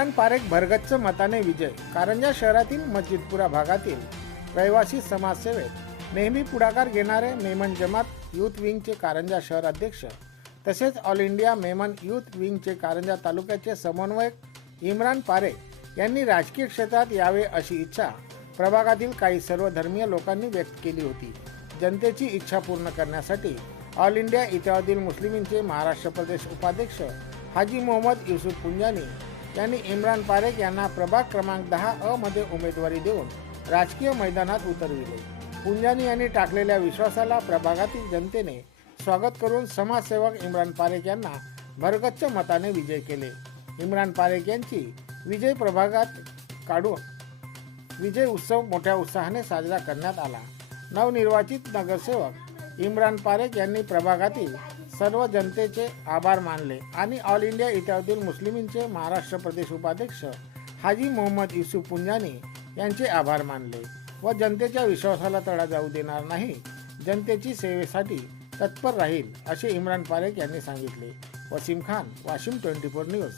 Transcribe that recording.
इम्रान पारेख भरगच्च मताने विजय. कारंजा शहरातील मस्जिदपुरा भागातील रहिवासी समाजसेवेत नेहमी पुढाकार घेणारे मेमन जमात युथ विंगचे कारंजा शहर अध्यक्ष तसेच ऑल इंडिया मेमन युथ विंगचे कारंजा तालुक्याचे समन्वयक इम्रान पारेख यांनी राजकीय क्षेत्रात यावे अशी इच्छा प्रभागातील काही सर्वधर्मीय लोकांनी व्यक्त केली होती. जनतेची इच्छा पूर्ण करण्यासाठी ऑल इंडिया इतिहादील मुस्लिमींचे महाराष्ट्र प्रदेश उपाध्यक्ष हाजी मोहम्मद युसुफ पुंजानी यांनी इम्रान पारेख यांना प्रभाग क्रमांक 10 मध्ये उमेदवारी देऊन राजकीय मैदानात उतरविले. पुंजानी यांनी टाकलेल्या विश्वासाला प्रभागातील जनतेने स्वागत करून समाजसेवक इम्रान पारेख यांना भरगच्च मताने विजय केले. इम्रान पारेख यांची विजय प्रभागात काढून विजय उत्सव मोठ्या उत्साहाने साजरा करण्यात आला. नवनिर्वाचित नगरसेवक इम्रान पारेख यांनी प्रभागातील सर्व जनतेचे आभार मानले आणि ऑल इंडिया इतिहादील मुस्लिमींचे महाराष्ट्र प्रदेश उपाध्यक्ष हाजी मोहम्मद युसुफ पुंजानी यांचे आभार मानले व जनतेच्या विश्वासाला तडा जाऊ देणार नाही, जनतेची सेवेसाठी तत्पर राहील असे इम्रान पारेख यांनी सांगितले. वसीम खान, वाशिम 24 न्यूज.